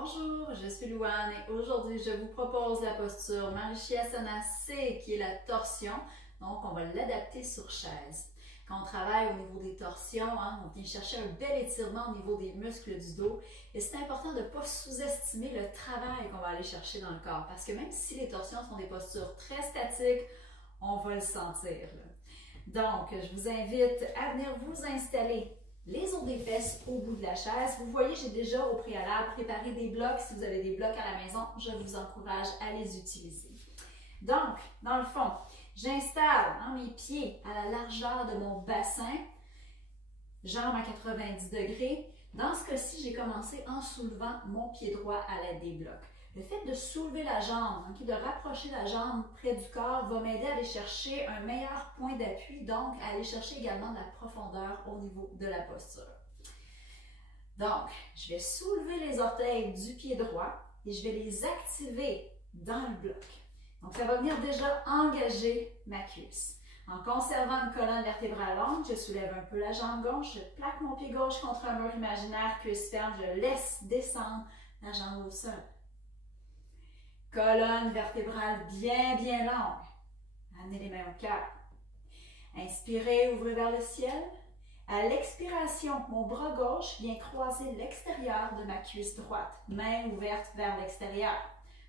Bonjour, je suis Louane et aujourd'hui je vous propose la posture Marichyasana C qui est la torsion. Donc on va l'adapter sur chaise. Quand on travaille au niveau des torsions, on vient chercher un bel étirement au niveau des muscles du dos. Et c'est important de ne pas sous-estimer le travail qu'on va aller chercher dans le corps. Parce que même si les torsions sont des postures très statiques, on va le sentir. Donc, je vous invite à venir vous installer les os des fesses au bout de la chaise. Vous voyez, j'ai déjà au préalable préparé des blocs. Si vous avez des blocs à la maison, je vous encourage à les utiliser. Donc, dans le fond, j'installe mes pieds à la largeur de mon bassin, jambes à 90 degrés. Dans ce cas-ci, j'ai commencé en soulevant mon pied droit à l'aide des blocs. Le fait de soulever la jambe, de rapprocher la jambe près du corps, va m'aider à aller chercher un meilleur point d'appui, donc à aller chercher également de la profondeur au niveau de la posture. Donc, je vais soulever les orteils du pied droit et je vais les activer dans le bloc. Donc, ça va venir déjà engager ma cuisse. En conservant une colonne vertébrale longue, je soulève un peu la jambe gauche, je plaque mon pied gauche contre un mur imaginaire, cuisse ferme, je laisse descendre la jambe au sol. Colonne vertébrale bien longue. Amenez les mains au cœur. Inspirez, ouvrez vers le ciel. À l'expiration, mon bras gauche vient croiser l'extérieur de ma cuisse droite. Main ouverte vers l'extérieur.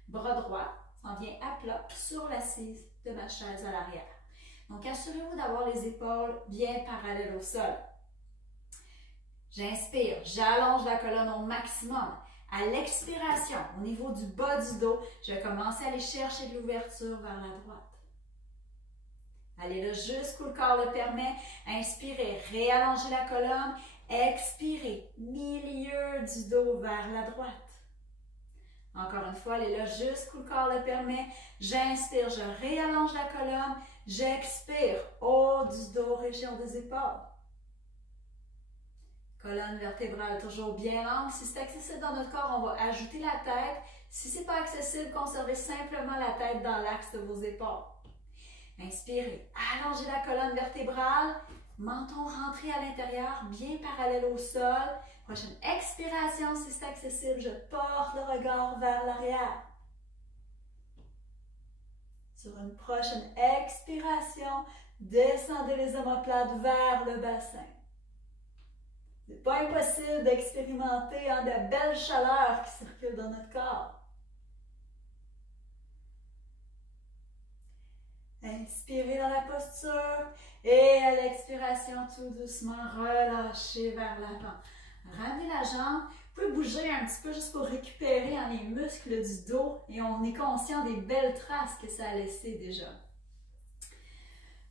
Bras droit s'en vient à plat sur l'assise de ma chaise à l'arrière. Donc, assurez-vous d'avoir les épaules bien parallèles au sol. J'inspire, j'allonge la colonne au maximum. À l'expiration, au niveau du bas du dos, je vais commencer à aller chercher de l'ouverture vers la droite. Allez là jusqu'où le corps le permet. Inspirez, réallongez la colonne. Expirez, milieu du dos vers la droite. Encore une fois, allez là jusqu'où le corps le permet. J'inspire, je réallonge la colonne. J'expire, haut du dos, région des épaules. Colonne vertébrale toujours bien longue. Si c'est accessible dans notre corps, on va ajouter la tête. Si ce n'est pas accessible, conservez simplement la tête dans l'axe de vos épaules. Inspirez, allongez la colonne vertébrale. Menton rentré à l'intérieur, bien parallèle au sol. Prochaine expiration, si c'est accessible, je porte le regard vers l'arrière. Sur une prochaine expiration, descendez les omoplates vers le bassin. Ce n'est pas impossible d'expérimenter de belles chaleurs qui circulent dans notre corps. Inspirez dans la posture et à l'expiration, tout doucement, relâchez vers l'avant. Ramenez la jambe. Vous pouvez bouger un petit peu juste pour récupérer les muscles du dos et on est conscient des belles traces que ça a laissées déjà.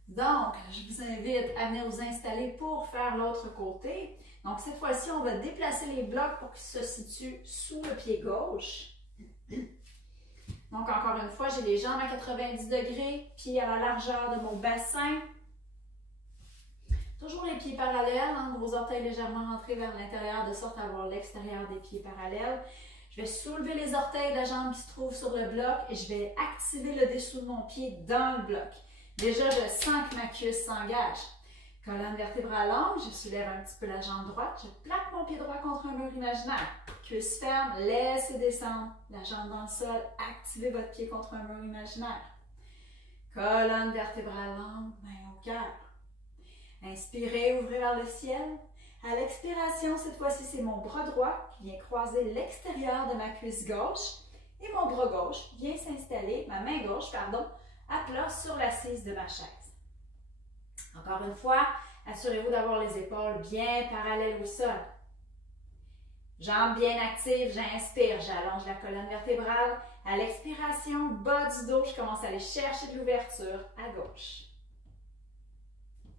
Donc, je vous invite à venir vous installer pour faire l'autre côté. Donc, cette fois-ci, on va déplacer les blocs pour qu'ils se situent sous le pied gauche. Donc, encore une fois, j'ai les jambes à 90 degrés, pieds à la largeur de mon bassin. Toujours les pieds parallèles, vos orteils légèrement rentrés vers l'intérieur de sorte à avoir l'extérieur des pieds parallèles. Je vais soulever les orteils de la jambe qui se trouve sur le bloc et je vais activer le dessous de mon pied dans le bloc. Déjà, je sens que ma cuisse s'engage. Colonne vertébrale longue, je soulève un petit peu la jambe droite, je plaque mon pied droit contre un mur imaginaire. Cuisse ferme, laissez descendre la jambe dans le sol, activez votre pied contre un mur imaginaire. Colonne vertébrale longue, main au cœur. Inspirez, ouvrez vers le ciel. À l'expiration, cette fois-ci, c'est mon bras droit qui vient croiser l'extérieur de ma cuisse gauche et mon bras gauche vient s'installer, ma main gauche, pardon, à plat sur l'assise de ma chaise. Encore une fois, assurez-vous d'avoir les épaules bien parallèles au sol. Jambes bien actives, j'inspire, j'allonge la colonne vertébrale. À l'expiration, bas du dos, je commence à aller chercher de l'ouverture à gauche.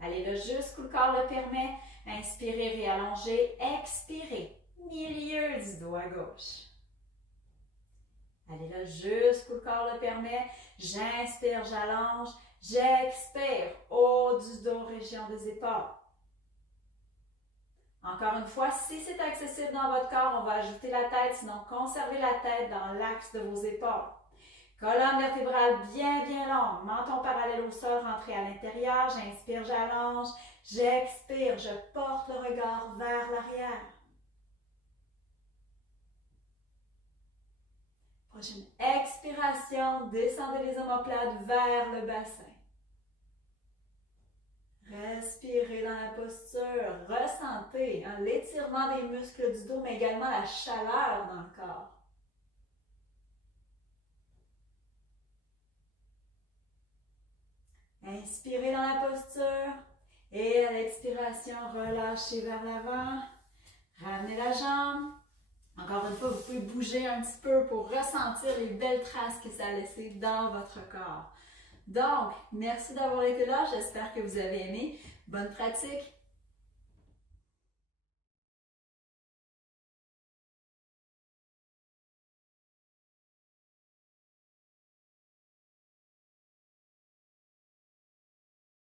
Allez là jusqu'où le corps le permet. Inspirez, réallongez. Expirez, milieu du dos à gauche. Allez là jusqu'où le corps le permet. J'inspire, j'allonge. J'expire, haut du dos, région des épaules. Encore une fois, si c'est accessible dans votre corps, on va ajouter la tête, sinon conservez la tête dans l'axe de vos épaules. Colonne vertébrale bien longue, menton parallèle au sol, rentré à l'intérieur. J'inspire, j'allonge. J'expire, je porte le regard vers l'arrière. Prochaine expiration, descendez les omoplates vers le bassin. Respirez dans la posture, ressentez l'étirement des muscles du dos, mais également la chaleur dans le corps. Inspirez dans la posture et à l'expiration, relâchez vers l'avant. Ramenez la jambe. Encore une fois, vous pouvez bouger un petit peu pour ressentir les belles traces que ça a laissées dans votre corps. Donc, merci d'avoir été là. J'espère que vous avez aimé. Bonne pratique.